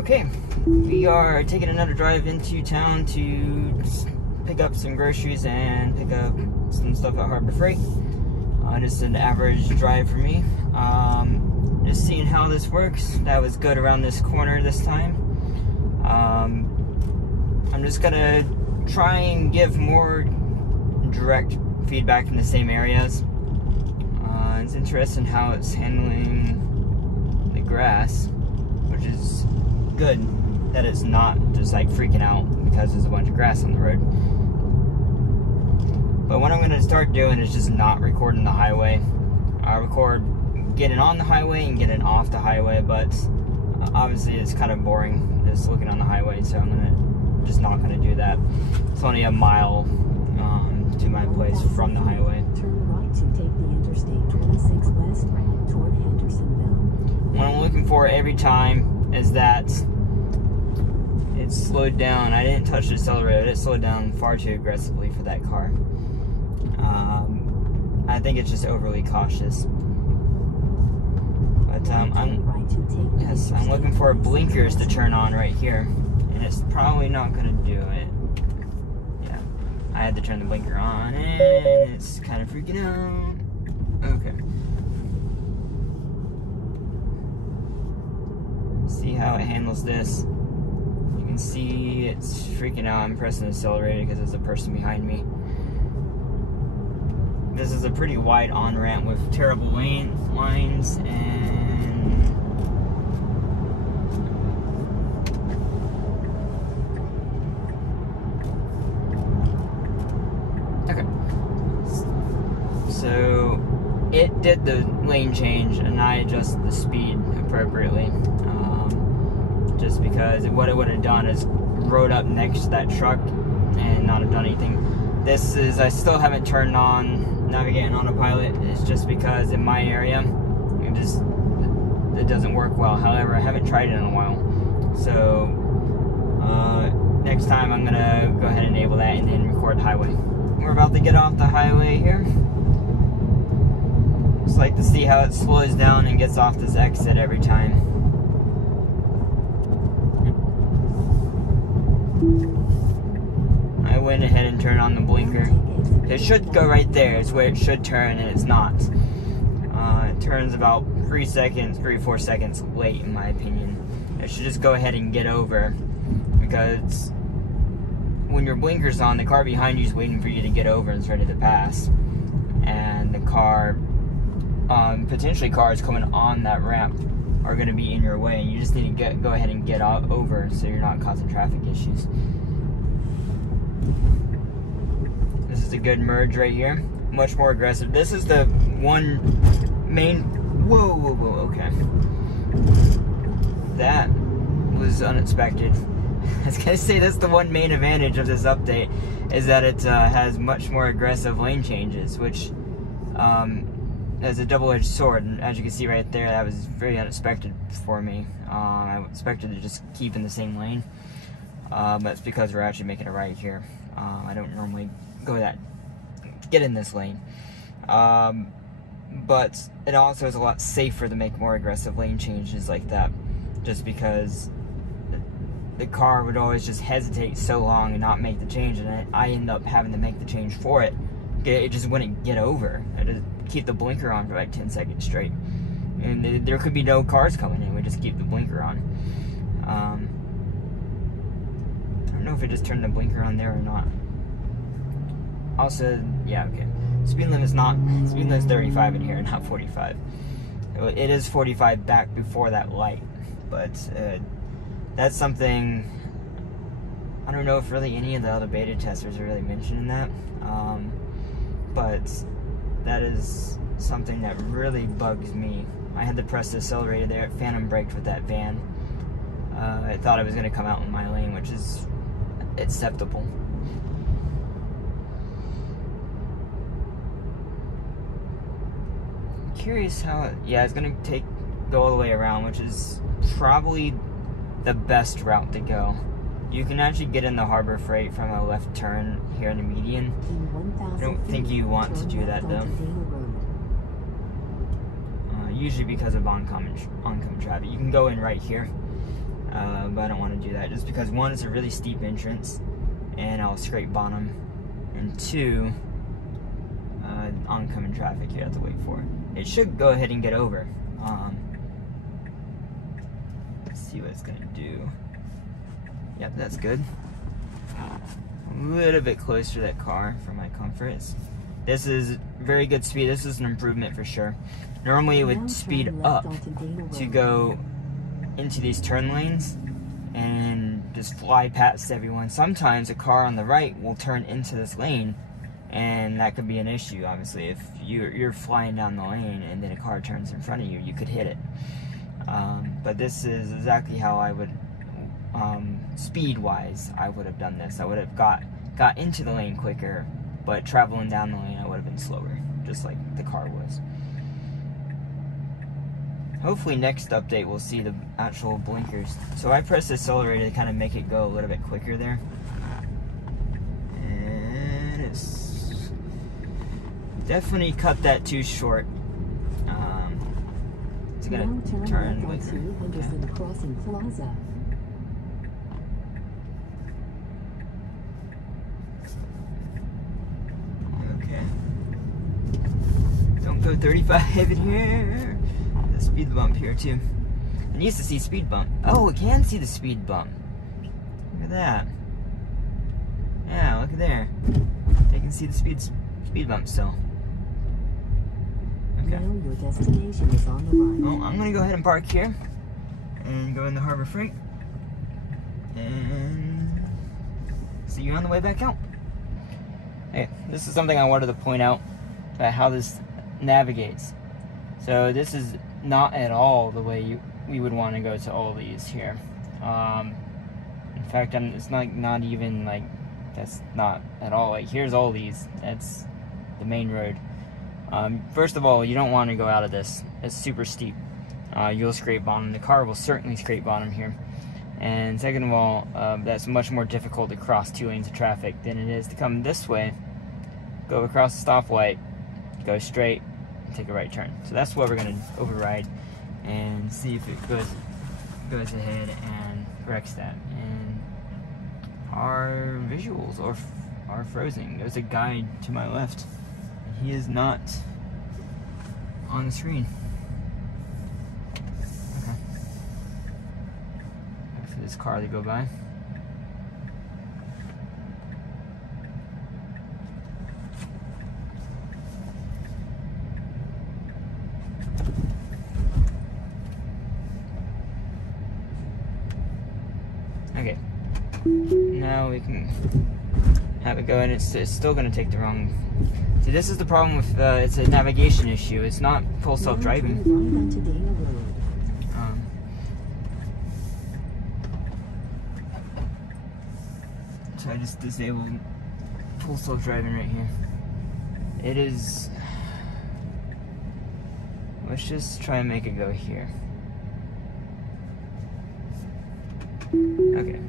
Okay, we are taking another drive into town to pick up some groceries and pick up some stuff at Harbor Freight. Just an average drive for me. Just seeing how this works. That was good around this corner this time. I'm just gonna try and give more direct feedback in the same areas. It's interesting how it's handling the grass, which is good that it's not just like freaking out because there's a bunch of grass on the road. But what I'm going to start doing is just not recording the highway. I record getting on the highway and getting off the highway, but obviously it's kind of boring just looking on the highway, so I'm just not going to do that. It's only a mile to my place from the highway. Turn right to take the Interstate 26 west toward Hendersonville. What I'm looking for every time is that it slowed down. I didn't touch the accelerator. It slowed down far too aggressively for that car. I think it's just overly cautious. But I'm looking for blinkers to turn on right here, and it's probably not going to do it. Yeah, I had to turn the blinker on, and it's kind of freaking out. Okay. See how it handles this. You can see it's freaking out. I'm pressing the accelerator because there's a person behind me. This is a pretty wide on-ramp with terrible lane lines, and okay. So it did the lane change, and I adjusted the speed appropriately. Just because what it would have done is rode up next to that truck and not have done anything. This is, I still haven't turned on navigating autopilot. It's just because in my area it doesn't work well. However, I haven't tried it in a while, so next time I'm gonna go ahead and enable that and then record highway. We're about to get off the highway here. Just like to see how it slows down and gets off this exit every time. I went ahead and turned on the blinker. It should go right there. It's where it should turn, and it's not. It turns about 3 or 4 seconds late, in my opinion. It should just go ahead and get over, because when your blinker's on, the car behind you is waiting for you to get over and it's ready to pass. And the car, potentially cars coming on that ramp are going to be in your way. You just need to go ahead and get over so you're not causing traffic issues. This is a good merge right here. Much more aggressive. This is the one main... Whoa, okay. That was unexpected. I was going to say that's the one main advantage of this update, is that it has much more aggressive lane changes, which is a double-edged sword. And as you can see right there, that was very unexpected for me. I expected to just keep in the same lane. But it's because we're actually making a right here. I don't normally get in this lane. But it also is a lot safer to make more aggressive lane changes like that, just because the car would always just hesitate so long and not make the change, and I end up having to make the change for it. It just wouldn't get over. I just keep the blinker on for like 10 seconds straight. And there could be no cars coming in. We just keep the blinker on. I don't know if it just turned the blinker on there or not. Also, yeah, okay. Speed limit's 35 in here, not 45. It is 45 back before that light, but that's something, I don't know if really any of the other beta testers are really mentioning that, but that is something that really bugs me. I had to press the accelerator there, it phantom braked with that van. I thought it was going to come out in my lane, which is acceptable. Curious how it's going to go all the way around, which is probably the best route to go. You can actually get in the Harbor Freight from a left turn here in the median. I don't think you want to do that though. Usually because of oncoming traffic. You can go in right here, but I don't want to do that just because one, it's a really steep entrance and I'll scrape bottom, and two, oncoming traffic you have to wait for. It should go ahead and get over. Let's see what it's gonna do. Yep, that's good. A little bit closer to that car for my comfort. This is very good speed. This is an improvement for sure. Normally it would speed up to go into these turn lanes and just fly past everyone. Sometimes a car on the right will turn into this lane, and that could be an issue. Obviously, if you're flying down the lane and then a car turns in front of you, you could hit it. But this is exactly how I would, speed-wise, I would have done this. I would have got into the lane quicker, but traveling down the lane, I would have been slower, just like the car was. Hopefully next update we'll see the actual blinkers. So I pressed the accelerator to kind of make it go a little bit quicker there. And it's definitely cut that too short. It's gonna turn like Henderson Crossing Plaza. Okay. Don't go 35 in here. The speed bump here too. It needs to see speed bump. Oh, it can see the speed bump. Look at that. Yeah, look at there. They can see the speed bump still. Okay. Now your destination is on the right. Well, I'm gonna go ahead and park here and go into Harbor Freight and see you on the way back out. Okay, this is something I wanted to point out about how this navigates. So this is not at all the way we would want to go to all these here. In fact, it's not even like, that's not at all. Like, here's all these. That's the main road. First of all, you don't want to go out of this. It's super steep. You'll scrape bottom. The car will certainly scrape bottom here. And second of all, that's much more difficult to cross 2 lanes of traffic than it is to come this way, go across the stoplight, go straight, and take a right turn. So that's what we're going to override and see if it goes ahead and corrects that. And our visuals are frozen. There's a guide to my left. He is not on the screen. Okay. Wait for this car to go by. Okay. Now we can have it go, and it's still going to take the wrong. See, this is the problem with it's a navigation issue. It's not full self-driving. So I just disabled full self-driving right here. It is. Let's just try and make it go here. Okay.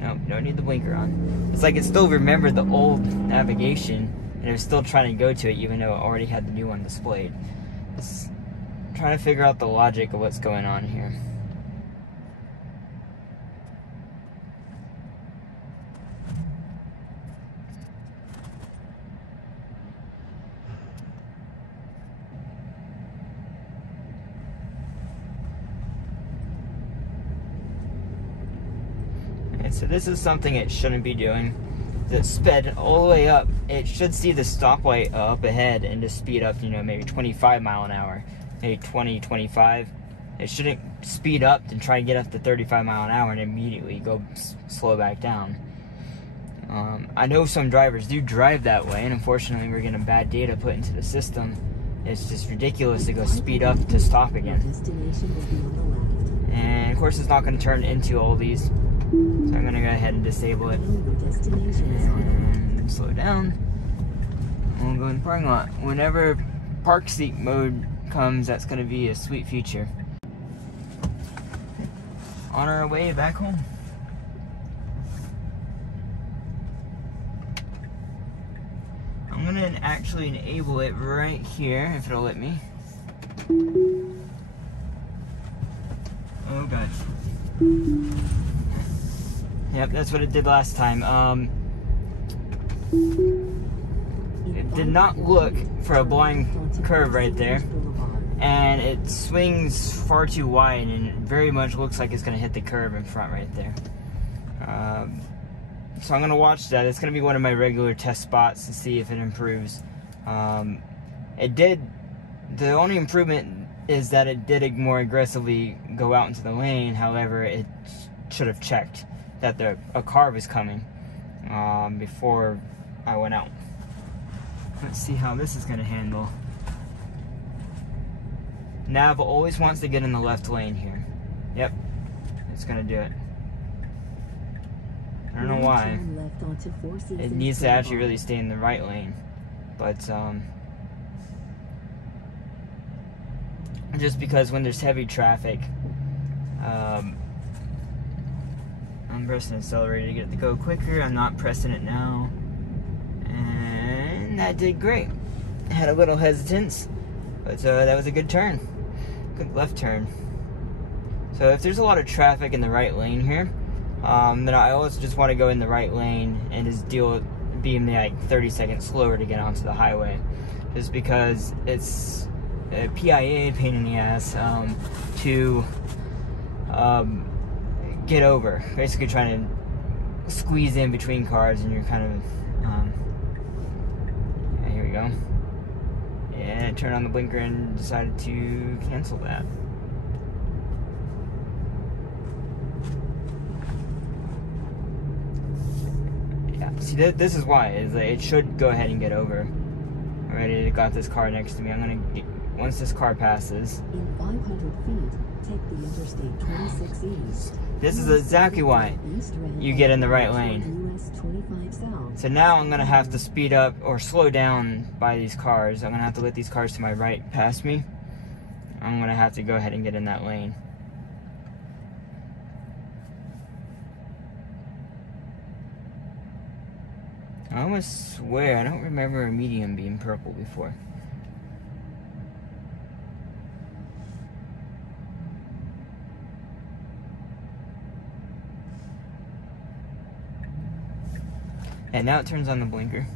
No, don't need the blinker on. It's like it still remembered the old navigation, and it was still trying to go to it even though it already had the new one displayed. Just trying to figure out the logic of what's going on here. So this is something it shouldn't be doing. It's sped all the way up. It should see the stoplight up ahead and just speed up, you know, maybe 25 mile an hour, maybe 20, 25. It shouldn't speed up and try to get up to 35 mile an hour and immediately go slow back down. I know some drivers do drive that way, and unfortunately we're getting bad data put into the system. It's just ridiculous to go speed up to stop again. And of course it's not going to turn into all these. So I'm going to go ahead and disable it and slow down. And we'll go in the parking lot. Whenever park seat mode comes, that's going to be a sweet feature. On our way back home. I'm going to actually enable it right here if it'll let me. Oh god. Yep, that's what it did last time. It did not look for a blind curve right there, and it swings far too wide, and it very much looks like it's going to hit the curb in front right there. So I'm going to watch that. It's going to be one of my regular test spots to see if it improves. It did. The only improvement is that it did more aggressively go out into the lane. However, it should have checked that a car was coming before I went out. Let's see how this is going to handle. Nav always wants to get in the left lane here. Yep, it's going to do it. I don't know why. It needs to actually really stay in the right lane. But, just because when there's heavy traffic, I'm pressing the accelerator to get it to go quicker. I'm not pressing it now. And that did great. Had a little hesitance, but that was a good turn. Good left turn. So if there's a lot of traffic in the right lane here, then I also just want to go in the right lane and just be like 30 seconds slower to get onto the highway. Just because it's a PIA pain in the ass to get over. Basically trying to squeeze in between cars, and you're kind of yeah, here we go. Yeah, turned on the blinker and decided to cancel that. Yeah, see, this is why it should go ahead and get over. Already got this car next to me. I'm gonna get, once this car passes. In 500 feet, take the Interstate 26 East. This is exactly why you get in the right lane. So now I'm going to have to speed up or slow down by these cars. I'm going to have to let these cars to my right pass me. I'm going to have to go ahead and get in that lane. I almost swear I don't remember a medium being purple before. And now it turns on the blinker.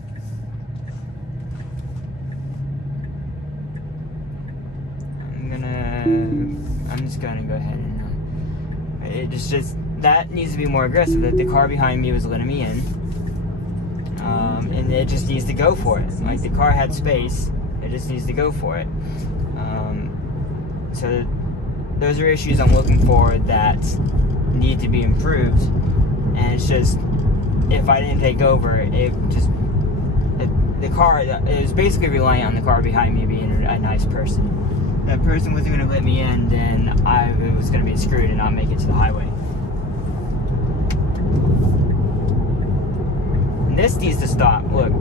I'm just gonna go ahead and it just that needs to be more aggressive. That the car behind me was letting me in, and it just needs to go for it. Like the car had space, it just needs to go for it. So those are issues I'm looking for that need to be improved, and it's just. If I didn't take over, the car, it was basically reliant on the car behind me being a nice person. If that person wasn't going to let me in, then I was going to be screwed and not make it to the highway. And this needs to stop. Look.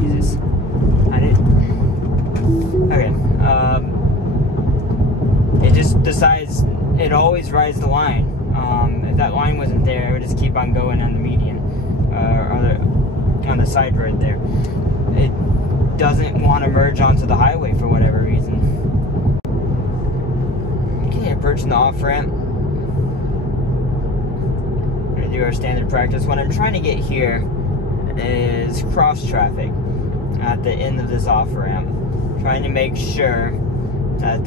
Jesus. I didn't. Okay. It just decides, it always rides the line. If that line wasn't there, it would just keep on going on the median, on the side road there. It doesn't want to merge onto the highway for whatever reason. Okay, approaching the off-ramp. We're going to do our standard practice. What I'm trying to get here is cross traffic at the end of this off-ramp. Trying to make sure that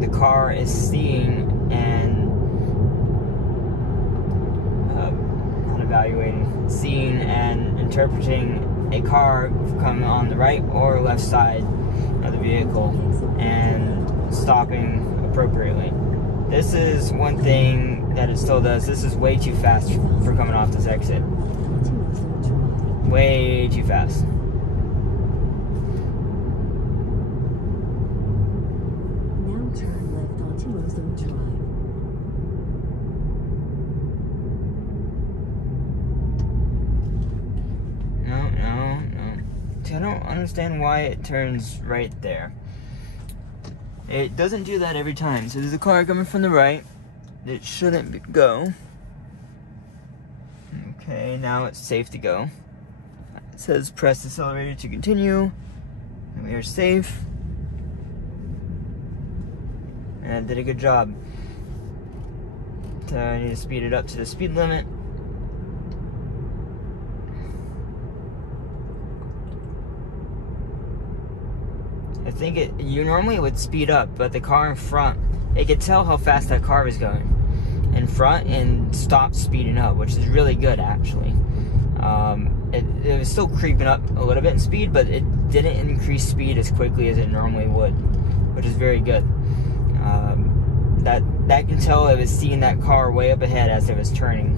the car is seeing and seeing and interpreting a car coming on the right or left side of the vehicle and stopping appropriately. This is one thing that it still does. This is way too fast for coming off this exit. Way too fast. I don't understand why it turns right there. It doesn't do that every time. So there's a car coming from the right. It shouldn't go. Okay, now it's safe to go. It says press deaccelerator to continue, and we are safe. And I did a good job. So I need to speed it up to the speed limit. I think you normally would speed up, but the car in front, it could tell how fast that car was going in front and stopped speeding up, which is really good actually. It was still creeping up a little bit in speed, but it didn't increase speed as quickly as it normally would, which is very good. That can tell it was seeing that car way up ahead as it was turning.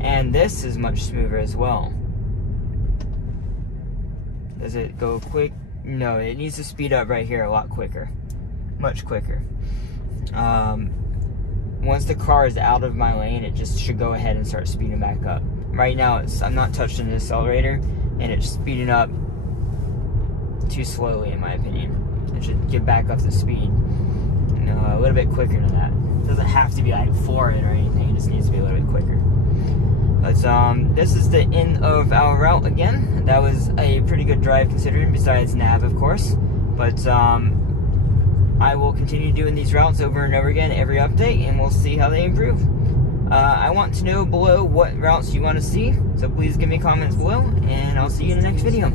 And this is much smoother as well. Does it go quick? No, it needs to speed up right here a lot quicker. Much quicker. Once the car is out of my lane, it just should go ahead and start speeding back up. Right now, I'm not touching the accelerator, and it's speeding up too slowly, in my opinion. It should get back up to speed. A little bit quicker than that. It doesn't have to be like flooring or anything, it just needs to be a little bit quicker. But this is the end of our route again. That was a pretty good drive considering, besides nav of course. But I will continue doing these routes over and over again every update, and we'll see how they improve. I want to know below what routes you want to see, so please give me comments below, and I'll see you in the next video.